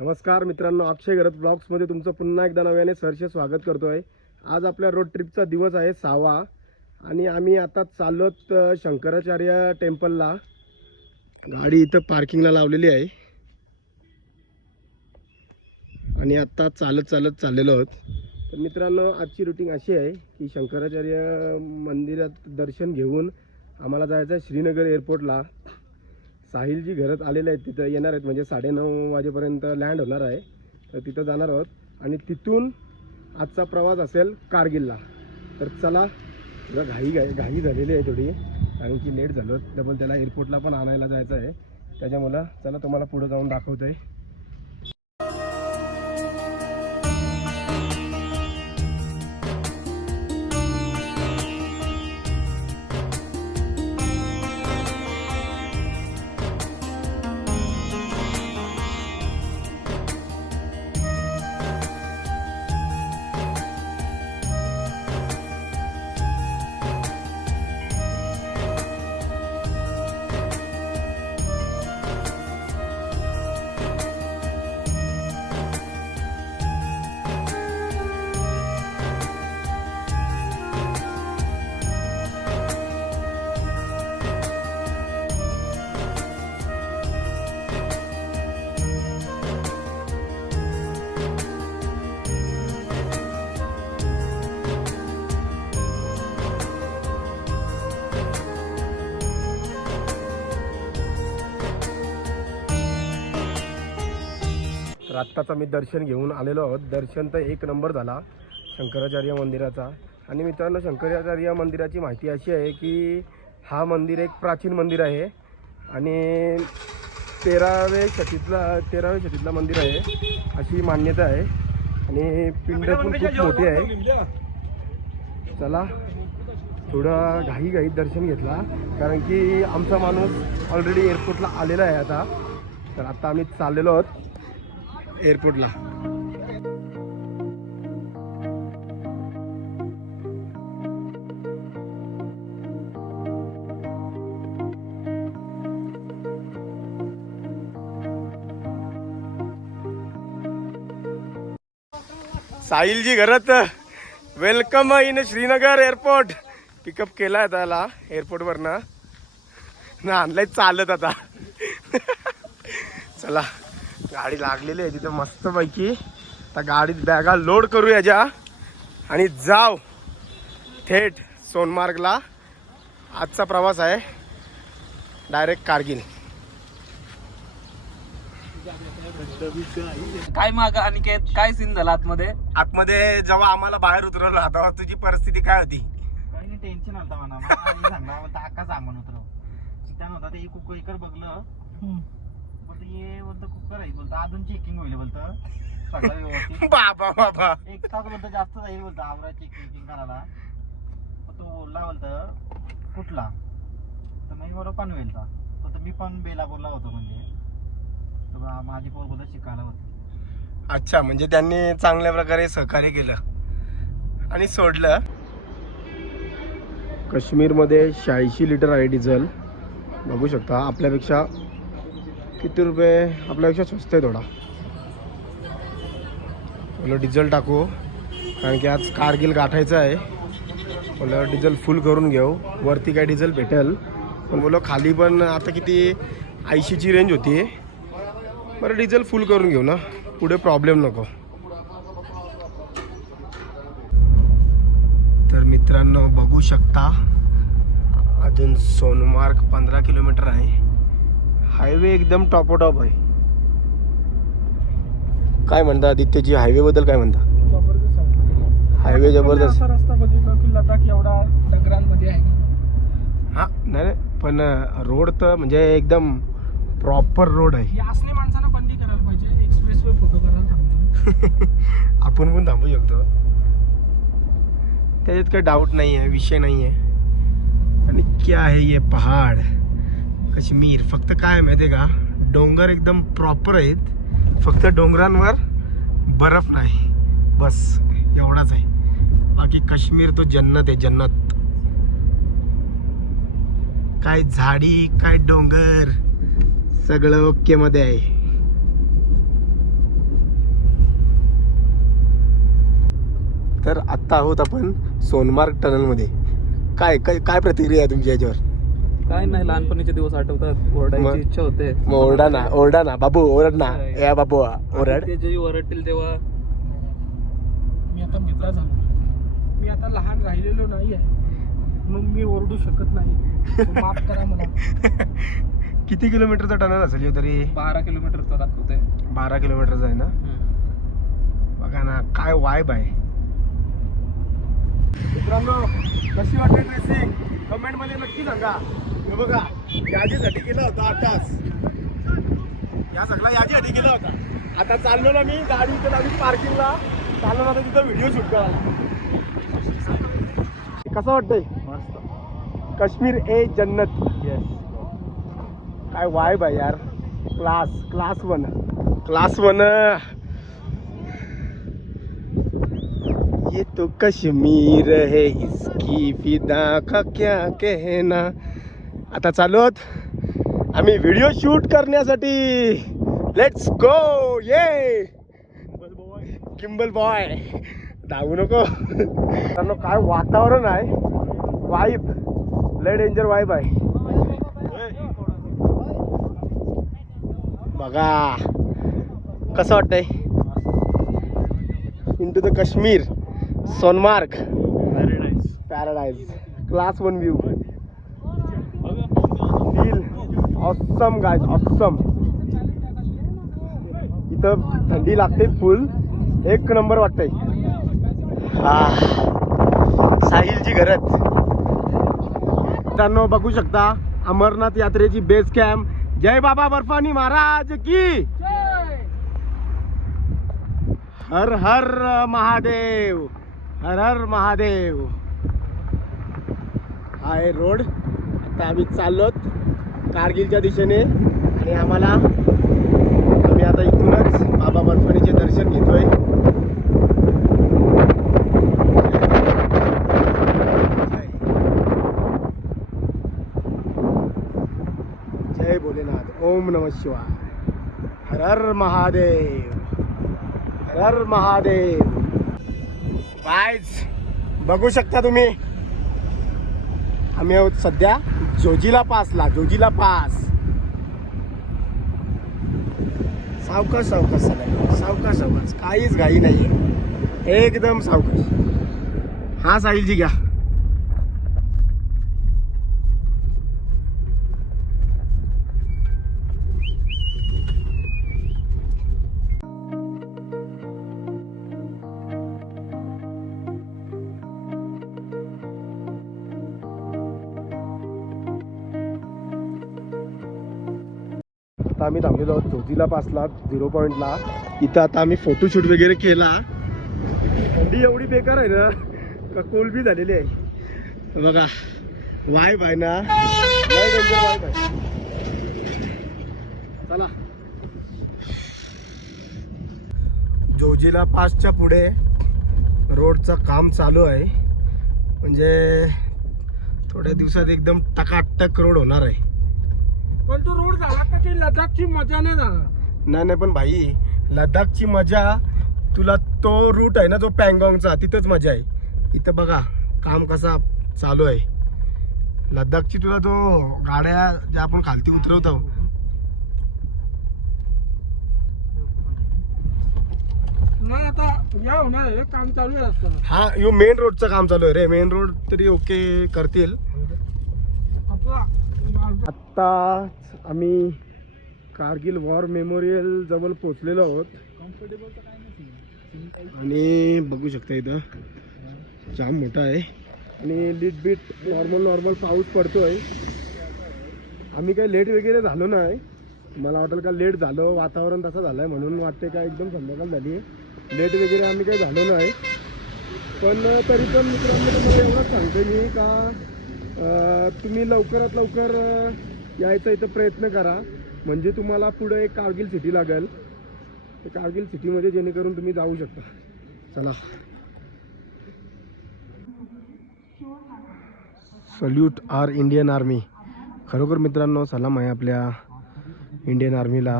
नमस्कार मित्रांनो, अक्षय घरत ब्लॉग्समध्ये तुमचं पुन्हा एकदा नव्याने सहर्ष स्वागत करतोय। आज आपल्या रोड ट्रिपचा दिवस आहे 6वा आणि आम्ही आता चाललोत शंकराचार्य टेम्पलला। गाडी इथं पार्किंगला लावलेली आहे आणि आता चालत चाललेलो आहोत। तर मित्रांनो, आजची रूटीन अशी आहे की शंकराचार्य मंदिरात दर्शन घेऊन आम्हाला जायचं आहे श्रीनगर एअरपोर्टला। साहिलजी घरात आलेले आहेत, तिथं येणार आहेत, म्हणजे 9:30 वाजेपर्यंत लँड होणार आहे। तर तिथं जाणार आहोत आणि तिथून आजचा प्रवास असेल कारगिलला। तर चला, घाई झालेली आहे थोडी, कारण की लेट झालो डबल, त्याला एअरपोर्टला पण आणायला जायचं आहे। त्याच्यामुळे चला तुम्हाला पुढे जाऊन दाखवतोय। तर आत्ताचा मी दर्शन घेऊन आलेलो आहोत। दर्शन तर एक नंबर झाला शंकराचार्य मंदिराचा। आणि मित्रांनो, शंकराचार्य मंदिराची माहिती अशी आहे की हा मंदिर एक प्राचीन मंदिर आहे आणि 13व्या शतीतला मंदिर आहे अशी मान्यता आहे। आणि पिंड पण खूप मोठी आहे। चला, थोडं घाईत दर्शन घेतला, कारण की आमचा माणूस ऑलरेडी एअरपोर्टला आलेला आहे आता। तर आता आम्ही चाललेलो आहोत एअरपोर्टला। साहिलजी घरात, welcome in Srinagar airport. Pickup केलाय त्याला एअरपोर्टवरनं ना, आणलाय चालत आता। चला, गाडी लागलेली आहे तिथं मस्तपैकी। आता गाडीत बॅगा लोड करू याच्या आणि जाऊ थेट सोनमार्गला। आजचा प्रवास आहे डायरेक्ट कारगिल। काय माग आणि काय सीन झाला आतमध्ये जेव्हा आम्हाला बाहेर उतरवलं तेव्हा तुझी परिस्थिती काय होती? काही नाही, टेन्शन होता म्हणा। आका सांगून उतरव त्यानं होता ते कुकर बघलं, ये बोलतो कुकर आहे, बोलतो अजून चेकिंग होईल, बोलतं सगळं व्यवस्थित बाबा 1 तास बोलतो जास्त जाईल, बोलतो आवरा चेकिंग करायला। तो बोलला, बोलतं कुठला, तर मी बरोबर पनवेलचा। तर मी पण बेला बोलला होतो, म्हणजे माझी पोर बोलत शिकायला होती। अच्छा, म्हणजे त्यांनी चांगल्या प्रकारे सहकार्य केलं आणि सोडलं। काश्मीरमध्ये 86 लिटर आहे डिझेल, बघू शकता। आपल्यापेक्षा किती रुपये, आपल्यापेक्षा स्वस्त आहे थोडा। बोलो डिझेल टाकू, कारण की आज कारगिल गाठायचं आहे। बोलो डिझेल फुल करून घेऊ, वरती काय डिझेल भेटेल, पण बोलो खाली पण आता किती 80ची रेंज होती। बरं, डिझेल फुल करून घेऊ ना, पुढे प्रॉब्लेम नको। तर मित्रांनो, बघू शकता अजून सोनमार्ग 15 किलोमीटर आहे। हायवे एकदम टॉप आहे। काय म्हणता आदित्यजी, हायवे बद्दल काय म्हणता? हायवे जबरदस्त। रस्ता बघितला की लडाख एवढा डगरांमध्ये आहे। हा नाही, पण रोड तर म्हणजे एकदम प्रॉपर रोड आहे। असले माणसांना बंदी करायला पाहिजे, एक्सप्रेसवर फोटो करायला थांबतो। आपण पण थांबू शकतो, त्याच्यात काही डाऊट नाही आहे, विषय नाही आहे। आणि क्या आहे ये पहाड काश्मीर, फक्त काय माहिती आहे का, डोंगर एकदम प्रॉपर आहेत, फक्त डोंगरांवर बर्फ नाही, बस एवढाच आहे। बाकी काश्मीर तो जन्नत आहे, जन्नत। काय झाडी, काय डोंगर, सगळं ओके मध्ये आहे। तर आत्ता आहोत आपण सोनमार्ग टनलमध्ये. काय काय काय प्रतिक्रिया आहे तुमची याच्यावर? काय नाही, लहानपणीचे दिवस आठवतात, ओरडायची इच्छा होते. मग ओरडा ना बाबू, ओरड ना. या बाबू ओरड. ते जे ओरडतील तेव्हा मी आता मित्र झालो, मी आता लहान राहिलेलो नाही आहे, मग मी ओरडू शकत नाही. तो माफ करा मला. किती किलोमीटरचा टनल असेल ह्यो तरी? 12 किलोमीटरचा दाखवते. 12 किलोमीटरचा आहे ना. बघा ना काय वाईब आहे. मित्रांनो कशी वाटली ड्रेसिंग कमेंट मध्ये नक्की सांगा. हे बघा यादीसाठी केला होता 8 तास, या सगळा यादीसाठी केला होता. आता चाललो ना मी, गाडी इथं लागली पार्किंगला, चाललो ना तिथं व्हिडिओ शूट करा. कसं वाटतंय? मस्त. काश्मीर ए जन्नत. येस. काय वाईब आहे यार. Class one. ये तो कश्मीर है इसकी फिदा का क्या कहना. आता चालूत आम्ही व्हिडिओ शूट करण्यासाठी. Let's go. ये किंबल बॉय धावू नको. काय वातावरण आहे, वाईब लय डेंजर वाईब आहे. बघा कसं वाटतंय. Into the Kashmir Sonamarg paradise. Class 1 view. Feel awesome guys, awesome. इथं थंडी लागते फुल, एक नंबर वाटतंय. साहिलची घरच. मित्रांनो बघू शकता अमरनाथ यात्रेची बेस कॅम्प. जय बाबा बर्फानी महाराज की. हर हर महादेव, हर हर महादेव. हा आहे रोड. आता आम्ही चाललोत कारगिलच्या दिशेने आणि आम्ही आता इथूनच बाबा बर्फानीचे दर्शन घेतोय. जय भोलेनाथ. ओम नमः शिवाय. हर हर महादेव, हर हर महादेव. गाइस बघू शकता तुम्ही, आम्ही आहोत सध्या जोजिला पासला. जोजिला पास. सावकाश सावकाश सगळं, सावकाश सावकाश, काहीच घाई नाहीये, एकदम सावकाश. हा साहिलजी घ्या. आता आम्ही थांबलेलो आहोत जोजिला पासला 0 पॉईंटला. इथं आता आम्ही फोटोशूट वगैरे केला. थंडी एवढी बेकार आहे ना का कोलबी झालेली आहे. बघा वाईब आहे ना, लय डेंजर वाईब आहे. चला जोजिला पासच्या पुढे रोडचं काम चालू आहे. म्हणजे थोड्या दिवसात एकदम टकाटक रोड होणार आहे. पण तो रोड झाला का ते लडाखची मजा नाही जाणार. नाही पण भाई लडाखची मजा तुला तो रूट आहे ना जो पँगॉंगचा, तिथंच मजा आहे. इथं बघा काम कसा चालू आहे. लडाखची तुला तो गाड्या ज्या आपण खालती उतरवतो, नाही आता या होणार आहे, काम चालू आहे रस्ता. हा यो मेन रोडचं काम चालू आहे रे. मेन रोड तरी ओके करतील. आत्ता आम्ही कारगिल वॉर मेमोरियल जवळ पोचलेलो आहोत आणि बघू शकता इथं जाम मोठा आहे आणि लिट बीट नॉर्मल पाऊस पडतोय. आम्ही काही लेट वगैरे झालो नाही. मला वाटेल का लेट झालो, वातावरण तसं झालं आहे म्हणून वाटते का एकदम संध्याकाळ झाली आहे. लेट वगैरे आम्ही काही झालो नाही. पण तरी पण मित्रांनो तुम्हाला एवढंच सांगतो मी का तुम्ही लवकरात लवकर यायचा इथं प्रयत्न करा. म्हणजे तुम्हाला पुढे एक कारगिल सिटी लागेल. कारगिल सिटीमध्ये जेणेकरून तुम्ही जाऊ शकता. चला सल्यूट आर इंडियन आर्मी. खरोखर मित्रांनो सलाम आहे आपल्या इंडियन आर्मीला.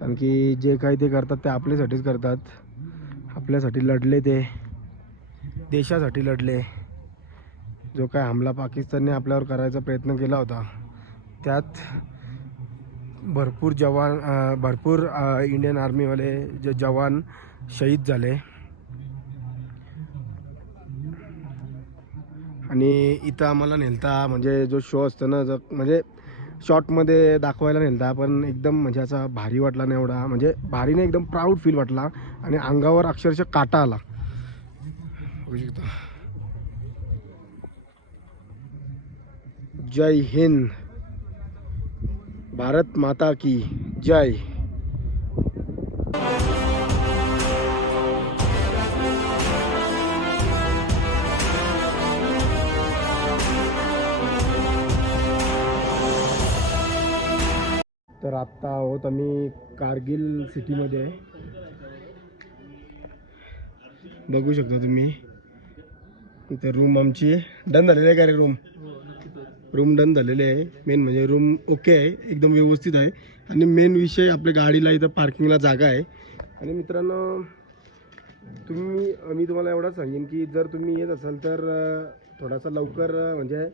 कारण की जे काही ते करतात ते आपल्यासाठीच करतात. आपल्यासाठी लढले ते देशासाठी लढले. जो काय हमला पाकिस्तानने आपल्यावर करायचा प्रयत्न केला होता त्यात भरपूर इंडियन आर्मीवाले जे जवान शहीद झाले. आणि इथं आम्हाला नेलता म्हणजे जो शो असतो ना म्हणजे शॉर्टमध्ये दाखवायला नेलता, पण एकदम म्हणजे असा भारी वाटला नाही एवढा, म्हणजे भारी नाही एकदम प्राऊड फील वाटला आणि अंगावर अक्षरशः काटा आला. बघू शकता. जय हिंद, भारत माता की जय. तर आत्ता आहोत आम्ही कारगिल सिटीमध्ये. बघू शकता तुम्ही इथे रूम आमची डन झालेली आहे का रे? रूम डन झालेले आहे. मेन म्हणजे रूम ओके आहे, एकदम व्यवस्थित आहे. आणि मेन विषय आपल्या गाडीला इथं पार्किंगला जागा आहे. आणि मित्रांनो मी तुम्हाला एवढंच सांगेन की जर तुम्ही येत असाल तर थोडासा लवकर म्हणजे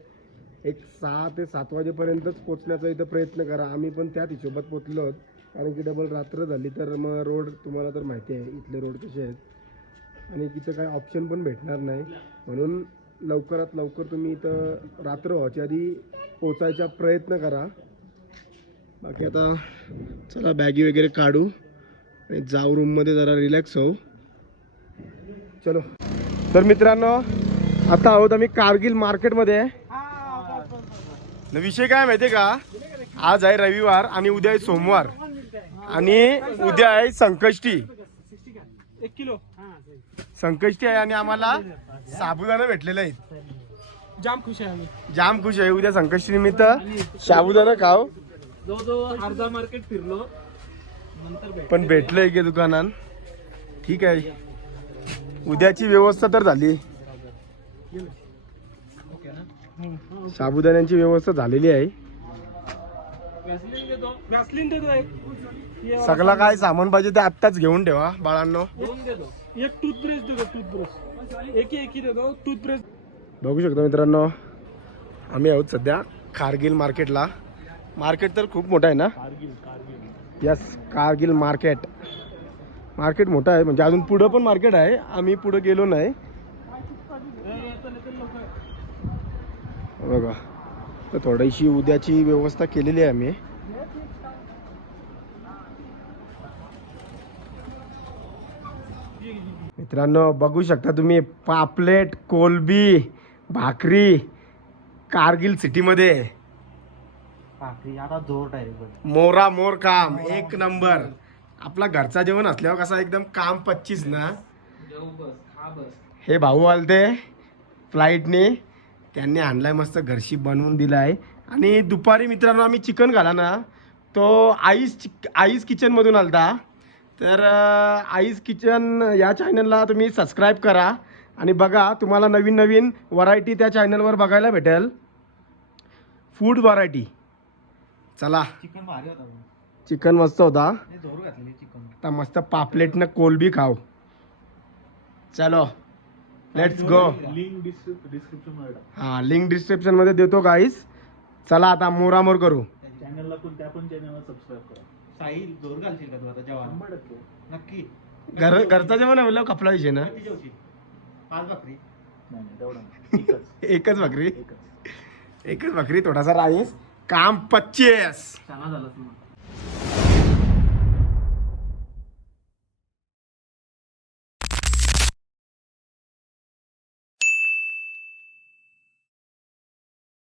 एक 6 ते 7 वाजेपर्यंतच पोचण्याचा इथं प्रयत्न करा. आम्ही पण त्याच हिशोबात पोचलो आहोत, कारण की डबल रात्र झाली तर मग रोड तुम्हाला तर माहिती आहे इथले रोड कसे आहेत आणि तिथं काही ऑप्शन पण भेटणार नाही. म्हणून लवकरात लवकर तुम्ही इथं रात्र व्हायच्या आधी पोचायचा प्रयत्न करा. बाकी आता चला बॅगी वगैरे काढू आणि जाऊ रूममध्ये जरा रिलॅक्स होऊ. चलो. तर मित्रांनो आता आहोत आम्ही कारगिल मार्केटमध्ये. विषय काय माहिती आहे का, आज आहे रविवार आणि उद्या आहे सोमवार आणि उद्या आहे संकष्टी. 1 किलो संकष्टी आहे आणि आम्हाला साबुदाणा भेटलेले आहेत. जाम खुश आहे आम्ही. जाम खुश आहे. उद्या संकष्टी निमित्त साबुदाणा खाऊ. जवळजवळ अर्धा मार्केट फिरलो नंतर पण भेटलंय की दुकानात. ठीक आहे, उद्याची व्यवस्था तर झाली. साबुदाण्याची व्यवस्था झालेली आहे. वॅसलीन देतो एक. सगळं काय सामान पाहिजे ते आत्ताच घेऊन ठेवा बाळांनो. एक टूथब्रश देतो. टूथब्रश एक देतो टूथब्रश. बघू शकता मित्रांनो आम्ही आहोत सध्या कारगिल मार्केटला. मार्केट तर खूप मोठं आहे ना. यस, कारगिल मार्केट मोठं आहे. म्हणजे अजून पुढं पण मार्केट आहे, आम्ही पुढं गेलो नाही. बघा तर थोडीशी उद्याची व्यवस्था केलेली आहे आम्ही. मित्रांनो बघू शकता तुम्ही पापलेट, कोलबी, भाकरी कारगिल सिटीमध्ये. भाकरी आता जोर डायरेक्ट मोरा मोर काम एक नंबर. आपला घरचा जेवण असल्यावर कसा एकदम काम 25 ना. हे भाऊ आलते फ्लाईटने, त्यांनी आणलाय मस्त घरशी बनवून दिलाय. आणि दुपारी मित्रांनो आम्ही चिकन खाला ना, तो आईस किचनमधून आलता. तर आईस किचन या चॅनलला तुम्ही सबस्क्राईब करा आणि बघा, तुम्हाला नवीन नवीन व्हरायटी त्या चॅनलवर बघायला भेटेल, फूड व्हरायटी. चला, चिकन भारी होता. चिकन मस्त होता. जोर घातलेली चिकन. आता मस्त पापलेटनं कोलबी खाऊ. चलो लेट्स गो. हां, लिंक डिस्क्रिप्शन मध्ये देतो गाईस. चला आता मोरामोर करू. चॅनलला पण त्या पण चॅनलला सबस्क्राईब करा. साहिल जोर घालशील का तू आता जेवण? नक्की. घरचा जेवण आहे म्हणलं खपला विषय ना. 5 भाकरी. एकच भाकरी थोडासा राईस, काम 25. चांगला झाला